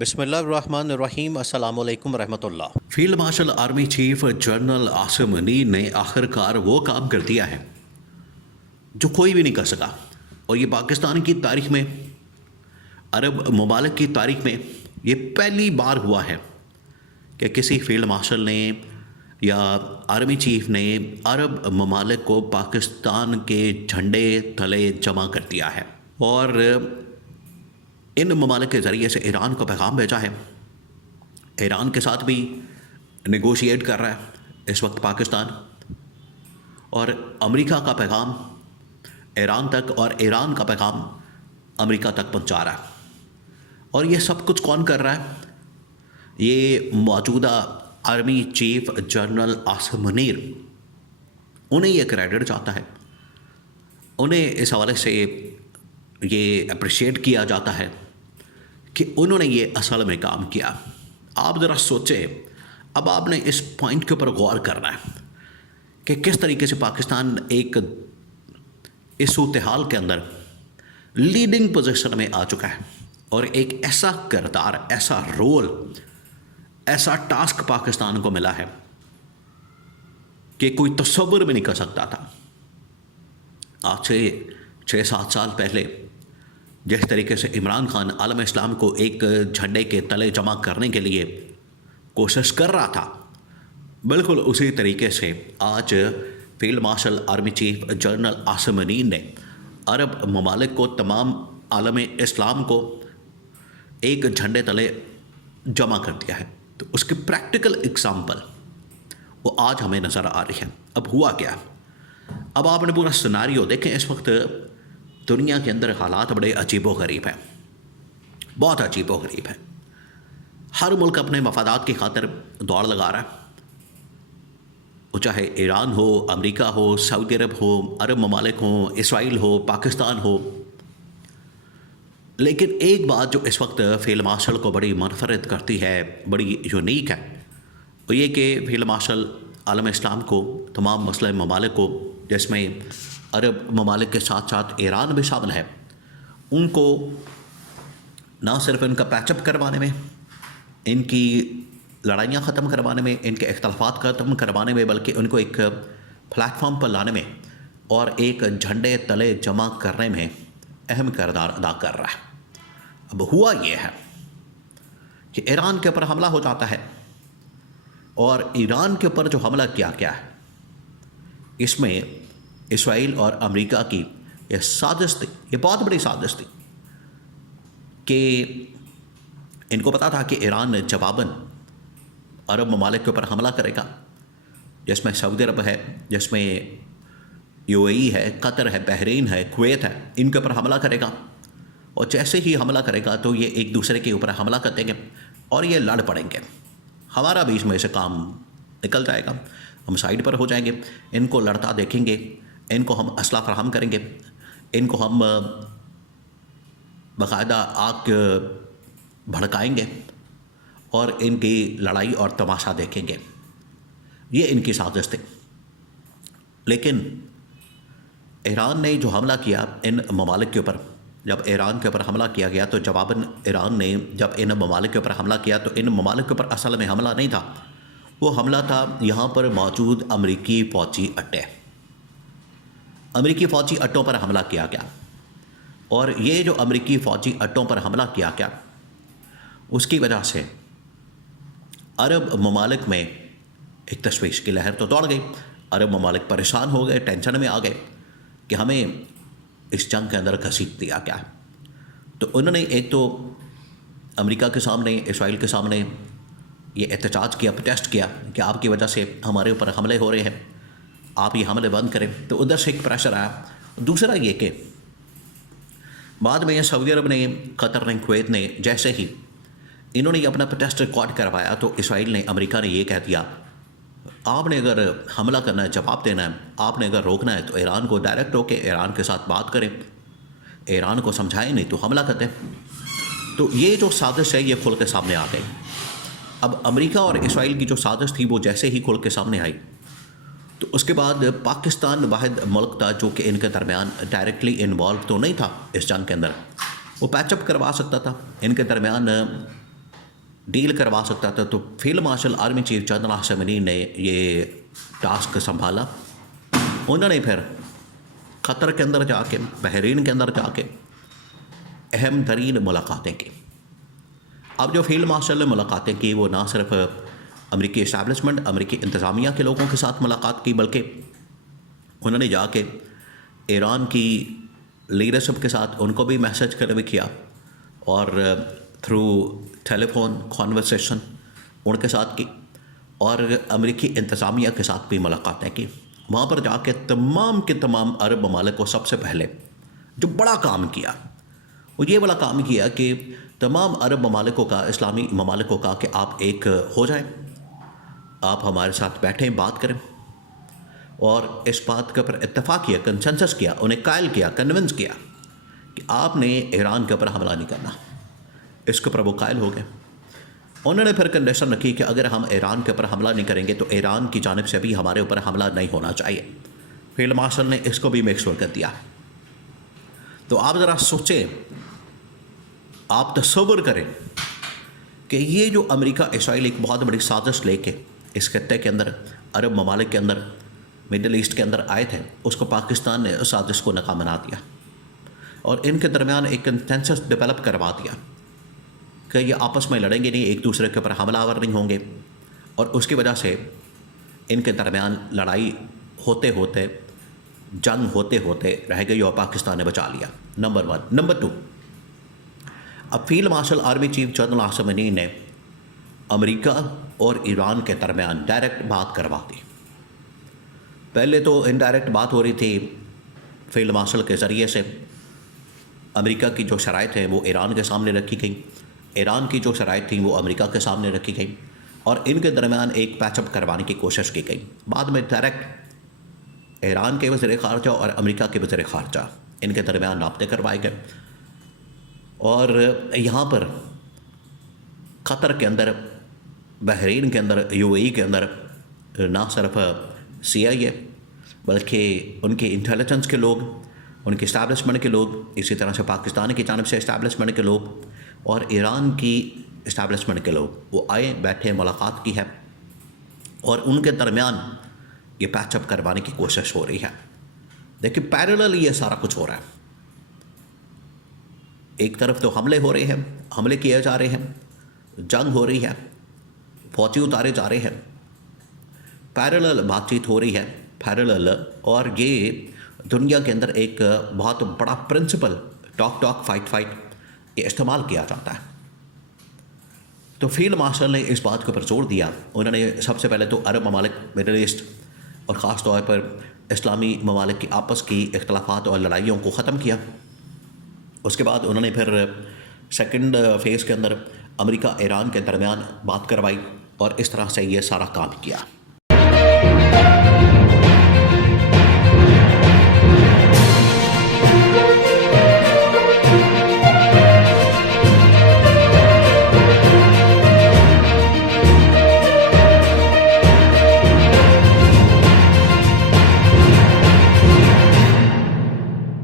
بسم اللہ الرحمن الرحیم۔ السلام علیکم ورحمۃ اللہ۔ Field marshal army chief general Asim Munir نے آخر کار وہ کام کر دیا ہے جو کوئی بھی نہیں کر سکا، اور یہ پاکستان کی تاریخ میں، عرب ممالک کی تاریخ میں یہ پہلی بار ہوا ہے کہ کسی فیلڈ مارشل نے یا آرمی چیف نے عرب ممالک کو پاکستان کے جھنڈے تلے جمع کر دیا ہے، اور ان ممالک کے ذریعے سے ایران کو پیغام بھیجا ہے۔ ایران کے ساتھ بھی نیگوشیٹ کر رہا ہے اس وقت پاکستان، اور امریکہ کا پیغام ایران تک اور ایران کا پیغام امریکہ تک پہنچا رہا ہے۔ اور یہ سب کچھ کون کر رہا ہے؟ یہ موجودہ army chief general Asim Munir, انہیں یہ کریڈٹ جاتا ہے، انہیں اس حوالے سے یہ اپریشیٹ کیا جاتا ہے کہ انہوں نے یہ اصل میں کام کیا۔ آپ ذرا سوچیں، اب آپ نے اس پوائنٹ کے اوپر غور کرنا ہے کہ کس طریقے سے پاکستان ایک اس صورتحال کے اندر لیڈنگ پوزیشن میں آ چکا ہے، اور ایک ایسا کردار، ایسا رول، ایسا ٹاسک پاکستان کو ملا ہے کہ کوئی تصور بھی نہیں کر سکتا تھا۔ آج سے 6-7 سال پہلے جس طریقے سے عمران خان عالم اسلام کو ایک جھنڈے کے تلے جمع کرنے کے لیے کوشش کر رہا تھا، بالکل اسی طریقے سے آج field marshal army chief general Asim Munir نے عرب ممالک کو، تمام عالم اسلام کو ایک جھنڈے تلے جمع کر دیا ہے۔ تو اس کی پریکٹیکل اگزامپل وہ آج ہمیں نظر آ رہی ہے۔ اب ہوا کیا؟ اب آپ نے پورا سیناریو دیکھیں۔ اس وقت دنیا کے اندر حالات بڑے عجیب و غریب ہیں، بہت عجیب و غریب ہیں۔ ہر ملک اپنے مفادات کی خاطر دوڑ لگا رہا ہے، وہ چاہے ایران ہو، امریکہ ہو، سعودی عرب ہو، عرب ممالک ہوں، اسرائیل ہو، پاکستان ہو۔ لیکن ایک بات جو اس وقت فیلڈ مارشل کو بڑی منفرد کرتی ہے، بڑی یونیک ہے، وہ یہ کہ فیلڈ مارشل عالم اسلام کو، تمام مسلم ممالک کو، جس میں عرب ممالک کے ساتھ ساتھ ایران بھی شامل ہے، ان کو نہ صرف ان کا پیچ اپ کروانے میں، ان کی لڑائیاں ختم کروانے میں، ان کے اختلافات ختم کروانے میں، بلکہ ان کو ایک پلیٹ فارم پر لانے میں اور ایک جھنڈے تلے جمع کرنے میں اہم کردار ادا کر رہا ہے۔ اب ہوا یہ ہے کہ ایران کے اوپر حملہ ہو جاتا ہے، اور ایران کے اوپر جو حملہ کیا گیا ہے، اس میں اسرائیل اور امریکہ کی یہ سازش تھی، یہ بہت بڑی سازش تھی کہ ان کو پتا تھا کہ ایران جواباً عرب ممالک کے اوپر حملہ کرے گا، جس میں سعودی عرب ہے، جس میں UAE ہے، قطر ہے، بحرین ہے، کویت ہے، ان کے اوپر حملہ کرے گا۔ اور جیسے ہی حملہ کرے گا تو یہ ایک دوسرے کے اوپر حملہ کر دیں گے اور یہ لڑ پڑیں گے۔ ہمارا بھی اس میں سے کام نکل جائے گا، ہم سائڈ پر ہو جائیں گے، ان کو لڑتا دیکھیں گے، ان کو ہم اسلحہ فراہم کریں گے، ان کو ہم باقاعدہ آگ بھڑکائیں گے اور ان کی لڑائی اور تماشا دیکھیں گے۔ یہ ان کی سازش تھی۔ لیکن ایران نے جو حملہ کیا ان ممالک کے اوپر، جب ایران کے اوپر حملہ کیا گیا تو جواباً ایران نے جب ان ممالک کے اوپر حملہ کیا تو ان ممالک کے اوپر اصل میں حملہ نہیں تھا، وہ حملہ تھا یہاں پر موجود امریکی فوجی اڈے، امریکی فوجی اڈوں پر حملہ کیا گیا۔ اور یہ جو امریکی فوجی اڈوں پر حملہ کیا گیا، اس کی وجہ سے عرب ممالک میں ایک تشویش کی لہر تو دوڑ گئی۔ عرب ممالک پریشان ہو گئے، ٹینشن میں آ گئے کہ ہمیں اس جنگ کے اندر گھسیٹ دیا گیا۔ تو انہوں نے ایک تو امریکہ کے سامنے، اسرائیل کے سامنے یہ احتجاج کیا، پروٹیسٹ کیا کہ آپ کی وجہ سے ہمارے اوپر حملے ہو رہے ہیں، آپ یہ حملے بند کریں۔ تو ادھر سے ایک پریشر آیا۔ دوسرا یہ کہ بعد میں سعودی عرب نے، قطر نے، کویت نے، جیسے ہی انہوں نے اپنا پروٹیسٹ ریکارڈ کروایا تو اسرائیل نے، امریکہ نے یہ کہہ دیا، آپ نے اگر حملہ کرنا ہے، جواب دینا ہے، آپ نے اگر روکنا ہے تو ایران کو ڈائریکٹ ہو کے ایران کے ساتھ بات کریں، ایران کو سمجھائیں، نہیں تو حملہ کر دیں۔ تو یہ جو سازش ہے یہ کھل کے سامنے آ گئی۔ اب امریکہ اور اسرائیل کی جو سازش تھی وہ جیسے ہی کھل کے سامنے آئی تو اس کے بعد پاکستان واحد ملک تھا جو کہ ان کے درمیان ڈائریکٹلی انوالو تو نہیں تھا اس جنگ کے اندر، وہ پیچ اپ کروا سکتا تھا۔ ان کے درمیان ڈیل کروا سکتا تھا. تو field marshal army chief general Asim Munir نے یہ ٹاسک سنبھالا. انہوں نے پھر قطر کے اندر جا کے، بحرین کے اندر جا کے اہم ترین ملاقاتیں کی. اب جو فیلڈ مارشل نے ملاقاتیں کی وہ نہ صرف امریکی اسٹیبلشمنٹ، امریکی انتظامیہ کے لوگوں کے ساتھ ملاقات کی، بلکہ انہوں نے جا کے ایران کی لیڈرشپ کے ساتھ ان کو بھی میسج کنوے کیا، اور تھرو ٹیلی فون کانورسیشن ان کے ساتھ کی، اور امریکی انتظامیہ کے ساتھ بھی ملاقاتیں کی. وہاں پر جا کے تمام کے تمام عرب ممالک کو سب سے پہلے جو بڑا کام کیا وہ یہ والا کام کیا کہ تمام عرب ممالکوں کا، اسلامی ممالکوں کا، کہ آپ ایک ہو جائیں، آپ ہمارے ساتھ بیٹھیں، بات کریں. اور اس بات کے اوپر اتفاق کیا، کنسنسس کیا، انہیں قائل کیا، کنونس کیا کہ آپ نے ایران کے اوپر حملہ نہیں کرنا. اس کے اوپر وہ قائل ہو گئے. انہوں نے پھر کنڈیشن رکھی کہ اگر ہم ایران کے اوپر حملہ نہیں کریں گے تو ایران کی جانب سے بھی ہمارے اوپر حملہ نہیں ہونا چاہیے. فیلڈ مارشل نے اس کو بھی میک شور کر دیا. تو آپ ذرا سوچیں، آپ تصور کریں کہ یہ جو امریکہ اسرائیل ایک بہت بڑی سازش لے کے اس خطے کے اندر، عرب ممالک کے اندر، مڈل ایسٹ کے اندر آئے تھے، اس کو پاکستان نے اس سازش کو ناکام بنا دیا اور ان کے درمیان ایک کنسنسس ڈیولپ کروا دیا کہ یہ آپس میں لڑیں گے نہیں، ایک دوسرے کے اوپر حملہ آور نہیں ہوں گے. اور اس کی وجہ سے ان کے درمیان لڑائی ہوتے ہوتے، جنگ ہوتے ہوتے رہ گئی اور پاکستان نے بچا لیا. نمبر 1. نمبر 2، اب field marshal army chief general Asim Munir نے امریکہ اور ایران کے درمیان ڈائریکٹ بات کروا دی. پہلے تو انڈائریکٹ بات ہو رہی تھی فیلڈ مارشل کے ذریعے سے. امریکہ کی جو شرائط ہیں وہ ایران کے سامنے رکھی گئیں، ایران کی جو شرائط تھیں وہ امریکہ کے سامنے رکھی گئیں، اور ان کے درمیان ایک پیچ اپ کروانے کی کوشش کی گئی. بعد میں ڈائریکٹ ایران کے وزیر خارجہ اور امریکہ کے وزیر خارجہ ان کے درمیان رابطے کروائے گئے. اور یہاں پر قطر کے اندر، بحرین کے اندر، UAE کے اندر نہ صرف CIA بلکہ ان کے انٹیلیجنس کے لوگ، ان کے اسٹیبلشمنٹ کے لوگ، اسی طرح سے پاکستان کی جانب سے اسٹیبلشمنٹ کے لوگ اور ایران کی اسٹیبلشمنٹ کے لوگ، وہ آئے، بیٹھے، ملاقات کی ہے، اور ان کے درمیان یہ پیچ اپ کروانے کی کوشش ہو رہی ہے. دیکھیں پیرلل یہ سارا کچھ ہو رہا ہے. ایک طرف تو حملے ہو رہے ہیں، حملے کیے جا رہے ہیں، جنگ ہو رہی ہے، فوجی اتارے جا رہے ہیں، پیرلل بات چیت ہو رہی ہے، پیرلل. اور یہ دنیا کے اندر ایک بہت بڑا principal, talk talk fight fight, یہ استعمال کیا جاتا ہے. تو فیلڈ مارشل نے اس بات کے اوپر زور دیا. انہوں نے سب سے پہلے تو عرب ممالک، مڈل ایسٹ اور خاص طور پر اسلامی ممالک کی آپس کی اختلافات اور لڑائیوں کو ختم کیا. اس کے بعد انہوں نے پھر سیکنڈ فیز کے اندر امریکہ ایران کے درمیان بات کروائی، اور اس طرح سے یہ سارا کام کیا.